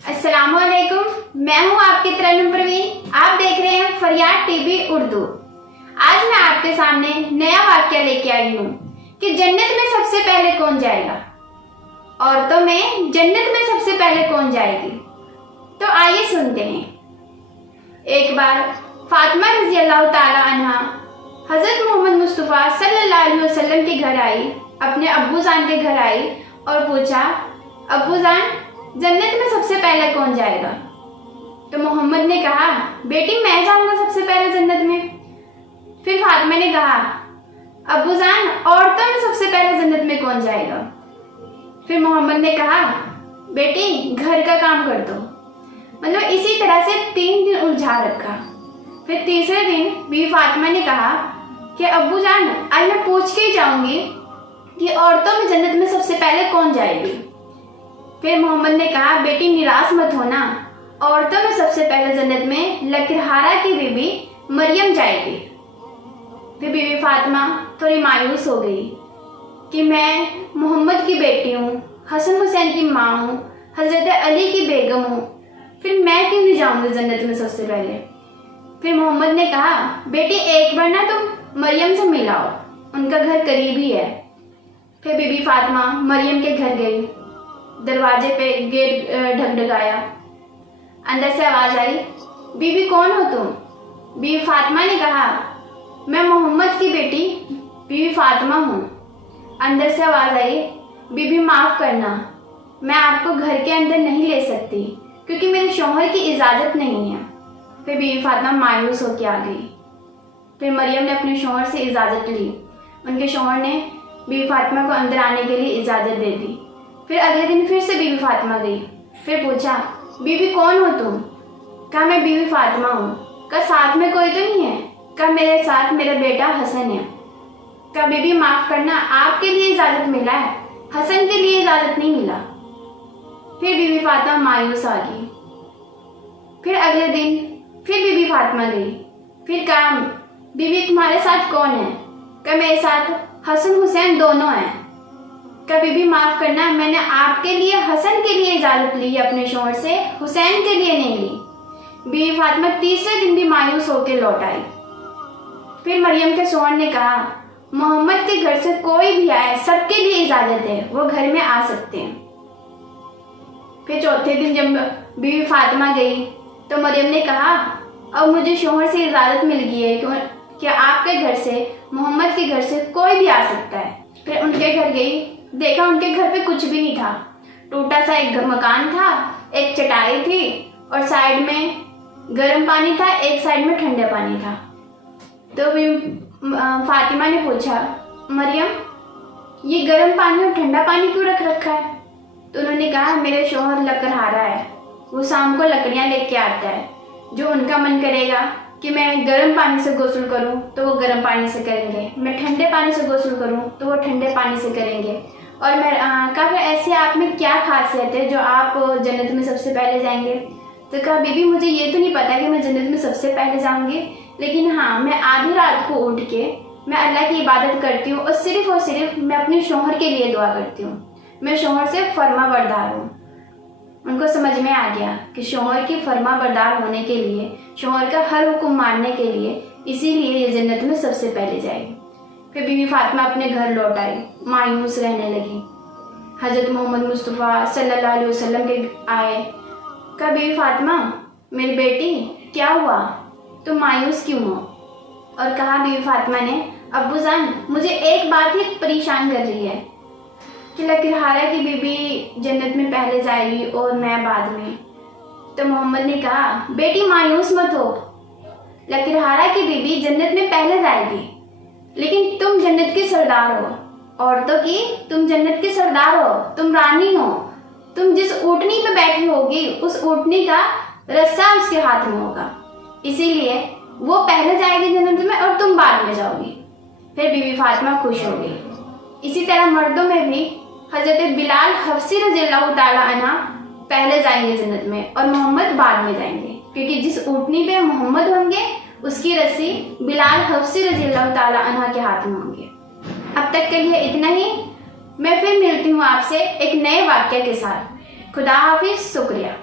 अस्सलाम वालेकुम, मैं हूँ आपकी तरन्नुम परवीन। आप देख रहे हैं फरियाद टीवी उर्दू। आज मैं आपके सामने नया वाक्य लेके आई हूँ कि जन्नत में सबसे पहले कौन जाएगा। औरतों में जन्नत में सबसे पहले कौन जाएगी, तो आइए सुनते हैं। एक बार फातिमा रज़ी अल्लाह ताला अन्हा हज़रत मोहम्मद मुस्तफ़ा सल्लल्लाहु अलैहि वसल्लम के घर आई, अपने अब्बू जान के घर आई और पूछा, अब्बू जान जन्नत में सबसे पहले कौन जाएगा। तो मोहम्मद ने कहा, बेटी मैं जाऊंगा सबसे पहले जन्नत में। फिर फातिमा ने कहा, अब्बू जान औरतों में सबसे पहले जन्नत में कौन जाएगा। फिर मोहम्मद ने कहा, बेटी घर का काम कर दो। मतलब इसी तरह से 3 दिन उलझा रखा। फिर तीसरे दिन बीवी फातिमा ने कहा कि अब्बू जान आज मैं पूछ के ही जाऊंगी कि औरतों में जन्नत में सबसे पहले कौन जाएगी। फिर मोहम्मद ने कहा, बेटी निराश मत होना, औरतों में सबसे पहले जन्नत में लकड़हारा की बीबी मरियम जाएगी। फिर बीवी फातिमा थोड़ी मायूस हो गई कि मैं मोहम्मद की बेटी हूँ, हसन हुसैन की माँ हूँ, हजरत अली की बेगम हूँ, फिर मैं क्यों नहीं जाऊंगी जन्नत में सबसे पहले। फिर मोहम्मद ने कहा, बेटी एक बार ना तुम मरियम से मिलाओ, उनका घर करीब ही है। फिर बीबी फातिमा मरियम के घर गई, दरवाजे पे गेट ढकढकाया। अंदर से आवाज आई, बीबी कौन हो तुम। बीबी फातिमा ने कहा, मैं मोहम्मद की बेटी बीबी फातिमा हूँ। अंदर से आवाज आई, बीबी माफ करना, मैं आपको घर के अंदर नहीं ले सकती क्योंकि मेरे शौहर की इजाजत नहीं है। फिर बीबी फातिमा मायूस होकर आ गई। फिर मरियम ने अपने शौहर से इजाजत ली। उनके शौहर ने बीबी फातिमा को अंदर आने के लिए इजाजत दे दी। फिर अगले दिन फिर से बीबी फातिमा गई। फिर पूछा, बीबी कौन हो तुम। कहा, मैं बीबी फातिमा हूँ। कहा, साथ में कोई तो नहीं है। कहा, मेरे साथ मेरा बेटा हसन है। कहा, बीबी माफ करना, आपके लिए इजाजत मिला है, हसन के लिए इजाजत नहीं मिला। फिर बीबी फातिमा मायूस आ गई। फिर अगले दिन फिर बीबी फातिमा गई। फिर कहा, बीबी तुम्हारे साथ कौन है। कहा, मेरे साथ हसन हुसैन दोनों हैं। कहा, बीबी माफ करना, मैंने आपके लिए हसन के लिए इजाजत ली अपने शौहर से, हुसैन के लिए नहीं ली। बीबी फातिमा तीसरे दिन भी मायूस होकर लौट आई। फिर मरियम के शौहर ने कहा, मोहम्मद के घर से कोई भी आए सबके लिए इजाजत है, वो घर में आ सकते हैं। फिर चौथे दिन जब बीबी फातिमा गई तो मरियम ने कहा, अब मुझे शौहर से इजाजत मिल गई है कि आपके घर से, मोहम्मद के घर से कोई भी आ सकता है। फिर उनके घर गई, देखा उनके घर पे कुछ भी नहीं था। टूटा सा एक मकान था, एक चटाई थी और साइड में गर्म पानी था, एक साइड में ठंडा पानी था। तो भी फातिमा ने पूछा, मरियम ये गर्म पानी और ठंडा पानी क्यों रख रखा है। तो उन्होंने कहा, मेरे शौहर लकड़हारा है, वो शाम को लकड़ियाँ लेके आता है, जो उनका मन करेगा कि मैं गर्म पानी से गुस्ल करूं तो वो गर्म पानी से करेंगे, मैं ठंडे पानी से गुस्ल करूं तो वो ठंडे पानी से करेंगे। और मैं कहा, ऐसे आप में क्या खासियत है जो आप जन्नत में सबसे पहले जाएंगे। तो कहा, बीबी मुझे ये तो नहीं पता कि मैं जन्नत में सबसे पहले जाऊंगी, लेकिन हाँ मैं आधी रात को उठ के मैं अल्लाह की इबादत करती हूँ और सिर्फ मैं अपने शौहर के लिए दुआ करती हूँ। मैं शौहर से फर्मा बरदार हूँ। उनको समझ में आ गया कि शौहर की फर्मा बरदार होने के लिए, शौहर का हर हुक्म मानने के लिए, इसीलिए ये जन्नत में सबसे पहले जाएगी। फिर बीवी फातिमा अपने घर लौट आई, मायूस रहने लगी। हजरत मोहम्मद मुस्तफ़ा सल्लल्लाहु अलैहि वसल्लम के आए। कहा, बीवी फातिमा मेरी बेटी क्या हुआ, तुम मायूस क्यों हो। और कहा बीवी फातिमा ने, अब्बू जान मुझे एक बात ही परेशान कर रही है कि लकड़हारा की बीबी जन्नत में पहले जाएगी और मैं बाद में। तो मोहम्मद ने कहा, बेटी मायूस मत हो, लकड़हारा की बीबी जन्नत में पहले जाएगी, लेकिन तुम जन्नत की सरदार हो, औरतों की तुम जन्नत की सरदार हो, तुम रानी हो। तुम जिस ऊँटनी पे बैठी होगी उस ऊँटनी का रस्सा उसके हाथ में होगा, इसीलिए वो पहले जाएगी जन्नत में और तुम बाद में जाओगी। फिर बीवी फातिमा खुश हो गई। इसी तरह मर्दों में भी हजरत बिलाल हफ्सी रज़ियल्लाहु ताला अन्हा पहले जाएंगे जन्नत में और मोहम्मद बाद में जाएंगे, क्योंकि जिस ऊँटनी पे मोहम्मद होंगे उसकी रस्सी बिलाल हफ्सी रज़ियल्लाहु ताला अन्हा के हाथ में होंगे। अब तक के लिए इतना ही। मैं फिर मिलती हूँ आपसे एक नए वाक्य के साथ। खुदा हाफिज, शुक्रिया।